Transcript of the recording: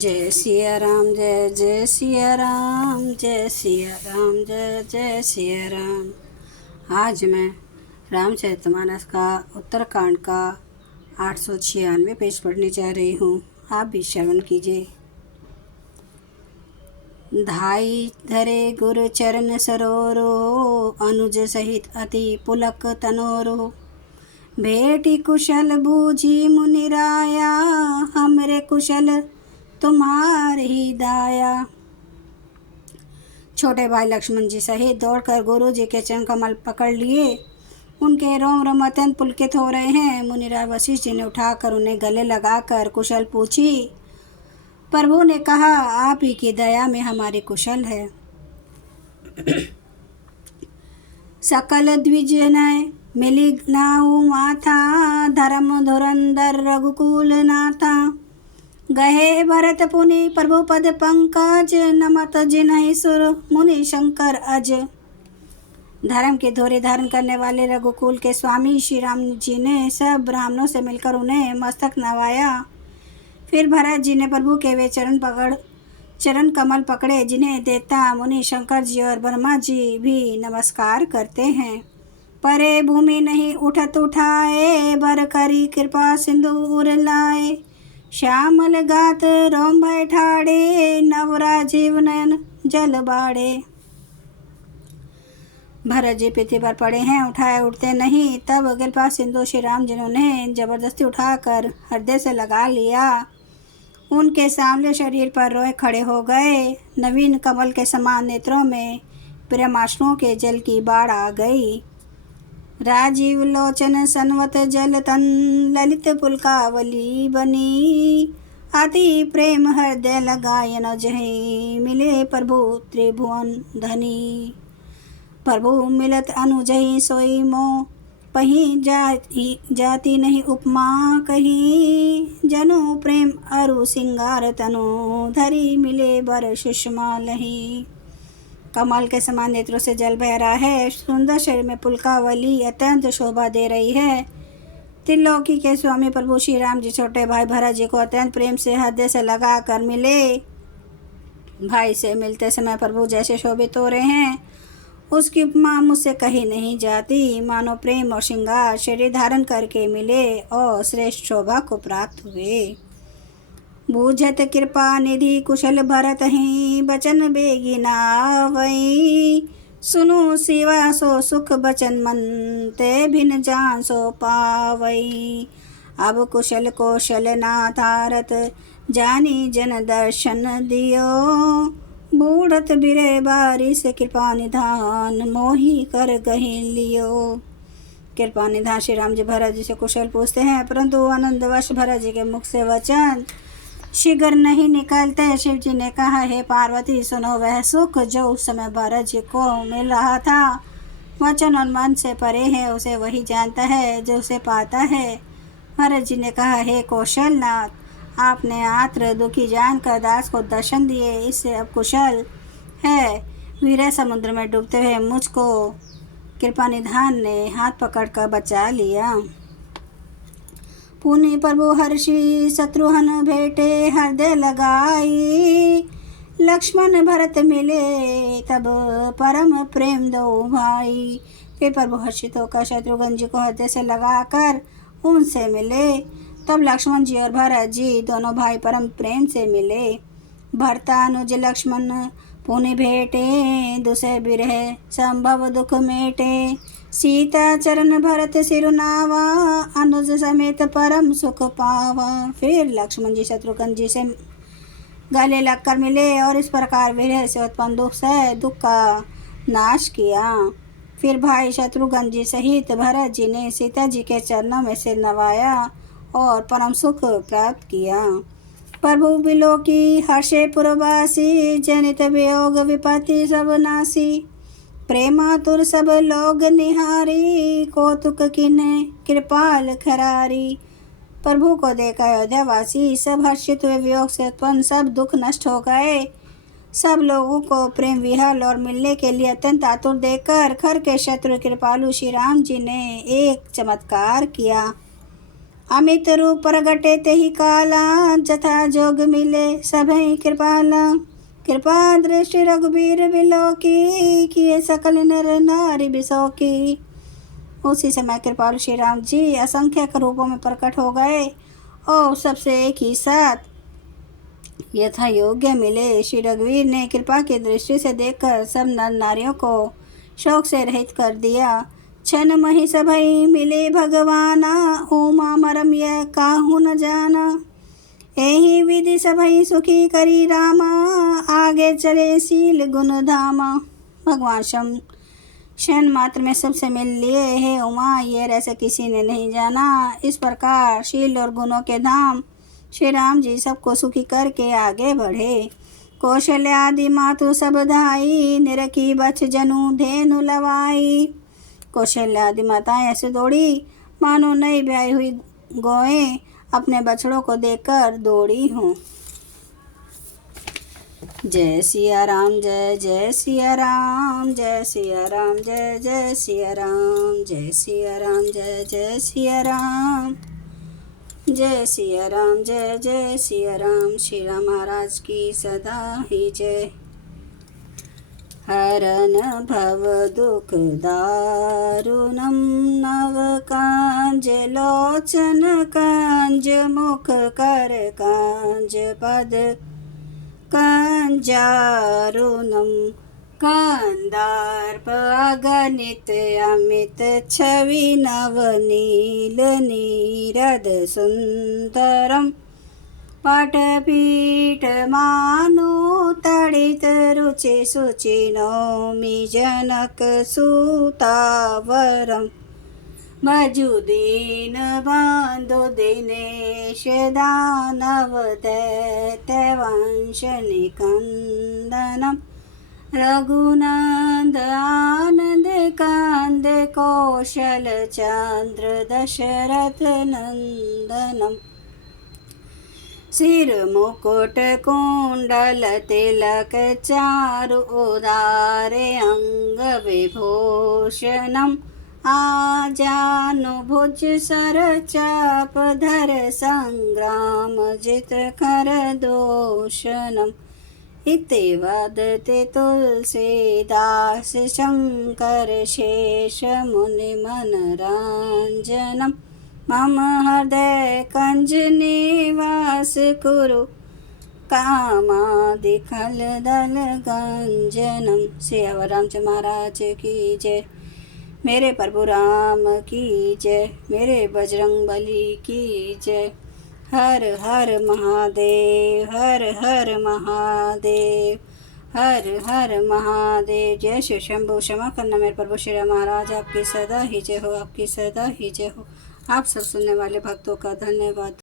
जय सिया राम, जय जय सिया राम, जय सिया राम, जय जय सिया राम। आज मैं रामचरितमानस का उत्तरकांड का 896 पेज पढ़ने जा रही हूँ। आप भी श्रवण कीजिए। धाई धरे गुरु चरण सरोरो, अनुज सहित अति पुलक तनोरो। भेटी कुशल बूझी मुनिराया, हमरे कुशल तुम्हारे ही दाया। छोटे भाई लक्ष्मण जी सहित दौड़कर गुरु जी के चरण कमल पकड़ लिए। उनके रोम रोम अत्यंत पुलकित हो रहे हैं। मुनिराज वशिष्ठ जी ने उठाकर उन्हें गले लगाकर कुशल पूछी। प्रभु ने कहा, आप ही की दया में हमारी कुशल है। सकल द्विज नय मिली नाऊ माथा, धर्म धुरंधर रघुकुल नाथा। गहे भरत पुनि प्रभु पद पंकज, नमत जिन्हि सुर मुनि शंकर अज। धर्म के धोरे धारण करने वाले रघुकुल के स्वामी श्री राम जी ने सब ब्राह्मणों से मिलकर उन्हें मस्तक नवाया। फिर भरत जी ने प्रभु के वे चरण कमल पकड़े, जिन्हें देवता मुनि शंकर जी और ब्रह्मा जी भी नमस्कार करते हैं। परे भूमि नहीं उठत उठाए, बर करी कृपा सिंधु उर लाए। श्यामल गात रोम भय ठाड़े, नवराजीव नयन जल बाड़े। भरत जी पृथ्वी पर पड़े हैं, उठाए उठते नहीं। तब कृपा सिंधु श्री राम जी ने उन्हें जबरदस्ती उठाकर हृदय से लगा लिया। उनके सांवले शरीर पर रोए खड़े हो गए। नवीन कमल के समान नेत्रों में प्रेमाश्रुओं के जल की बाढ़ आ गई। राजीव लोचन सनवत जल तन, ललित पुलकावली बनी। अति प्रेम हृदय लगायन जहि, मिले प्रभु त्रिभुवन धनी। प्रभु मिलत अनुजहि सोई मोह, पही जाति नहीं उपमा कही। जनु प्रेम अरु सिंगार तनु, धरी मिले बर सुषमा लही। कमल के समान नेत्रों से जल बह रहा है। सुंदर शरीर में पुलकावली अत्यंत शोभा दे रही है। त्रिलोकी के स्वामी प्रभु श्री राम जी छोटे भाई भरत जी को अत्यंत प्रेम से हृदय से लगा कर मिले। भाई से मिलते समय प्रभु जैसे शोभित हो रहे हैं, उसकी उपमा मुझसे कही नहीं जाती। मानो प्रेम और श्रृंगार शरीर धारण करके मिले और श्रेष्ठ शोभा को प्राप्त हुए। बूझत कृपा निधि कुशल भरत ही, बचन बेगी नावई। सुनो सिवा सो सुख बचन मन, ते भिन जान सो पावई। अब कुशल कौशल ना तारत, जानी जन दर्शन दियो। बूढ़त बिरे बारिश कृपा निधान, मोही कर गहि लियो। कृपा निधान श्री राम जी भरत जी से कुशल पूछते हैं, परंतु आनंदवश भरत जी के मुख से वचन शीघ्र नहीं निकलते। शिव जी ने कहा, हे पार्वती सुनो, वह सुख जो उस समय भरत जी को मिल रहा था वचन और मन से परे है। उसे वही जानता है जो उसे पाता है। भरत जी ने कहा, हे कौशलनाथ, आपने आत्र दुखी जानकर दास को दर्शन दिए, इससे अब कुशल है। वीर समुद्र में डूबते हुए मुझको कृपा निधान ने हाथ पकड़कर बचा लिया। पुनि प्रभु हर्षि शत्रुघ्न भेटे, हृदय लगाई। लक्ष्मण भरत मिले, तब परम प्रेम दो भाई। फिर प्रभु हर्षित होकर शत्रुघ्न जी को हृदय से लगाकर उनसे मिले। तब लक्ष्मण जी और भरत जी दोनों भाई परम प्रेम से मिले। भरतानुज लक्ष्मण पुनि भेटे, दुसह बिरह संभव दुख मेटे। सीता चरण भरत सिरुनावा, अनुज समेत परम सुख पावा। फिर लक्ष्मण जी शत्रुघ्न जी से गले लगकर मिले और इस प्रकार विरह से उत्पन्न दुख का नाश किया। फिर भाई शत्रुघ्न जी सहित भरत जी ने सीता जी के चरणों में सिर नवाया और परम सुख प्राप्त किया। प्रभु बिलोकी हर्षे पुरवासी, जनित वियोग विपत्ति सब नासी। प्रेमातुर सब लोग निहारी, कौतुक किन्हे कृपाल खरारी। प्रभु को देखा अयोध्यावासी सब हर्षित हुए। वियोग से उत्पन्न सब दुख नष्ट हो गए। सब लोगों को प्रेम विहल और मिलने के लिए अत्यंत आतुर देखकर खर के शत्रु कृपालु श्री राम जी ने एक चमत्कार किया। अमित रूप प्रगटे तेहि काला, जथा जोग मिले सभई कृपाला। कृपा दृष्टि रघुबीर बिलोकी, किए सकल नर नारी बिसोकी। उसी समय कृपालु श्री राम जी असंख्यक रूपों में प्रकट हो गए और सबसे एक ही साथ यथा योग्य मिले। श्री रघुवीर ने कृपा की दृष्टि से देखकर सब नर नारियों को शोक से रहित कर दिया। क्षण मही सभई मिले भगवाना, उमा मरम यह काहू न जाना। यही विधि सभई सुखी करी रामा, आगे चले शील गुण धामा। भगवान शम क्षण मात्र में सबसे मिल लिए। हे उमा, ये रहस्य किसी ने नहीं जाना। इस प्रकार शील और गुणों के धाम श्री राम जी सबको सुखी करके आगे बढ़े। कौशल्या आदि मातु सब धाई, निरखी बछ जनु धेनु लवाई। कौशल्या आदि माताएं ऐसे दौड़ी मानो नई ब्याही हुई गौएं अपने बछड़ों को देखकर दौड़ी हों। जय सिया राम, जय जय सिया राम, जय सिया राम, जय जय सिया राम, जय सिया राम, जय जय सिया राम, जय सिया राम, जय जय सिया राम। श्री राम महाराज की सदा ही जय। हरन भव दुख दारुणम, नव कांज लोचन कांज, मुख कर कांज पद कांजारुणम। कंदार्प अगणित अमित छवि, नवनील नीरद सुंदरम। पटपीठ मानो तड़ित, रुचि सुचि नौमि जनक सुतावरम। मजुदीन बंधु दिनेश, दानव दैत्य वंश निकंदनम। रघुनंद आनंद कांद, कौशल चंद्र दशरथ नंदनम। सिर मुकुट कुंडल तिलक, चारु उदारे अंग विभूषणम। आजानुभुज सर चाप धर, संग्राम जित कर दूषणम। इति वदते तुलसीदास, शंकर शेष मुनि मनरांजनम। मम हृदय कंज निवास कुरु, कामादि खल दल गंजनम। श्री रामचंद्र महाराज की जय। मेरे प्रभु राम की जय, मेरे बजरंग बली की जय। हर हर महादेव, हर हर महादेव, हर हर महादेव। जय श्री शंभु। क्षमा करना मेरे प्रभु श्री राम महाराज, आपकी सदा ही जय हो, आपकी सदा ही जय हो। आप सब सुनने वाले भक्तों का धन्यवाद।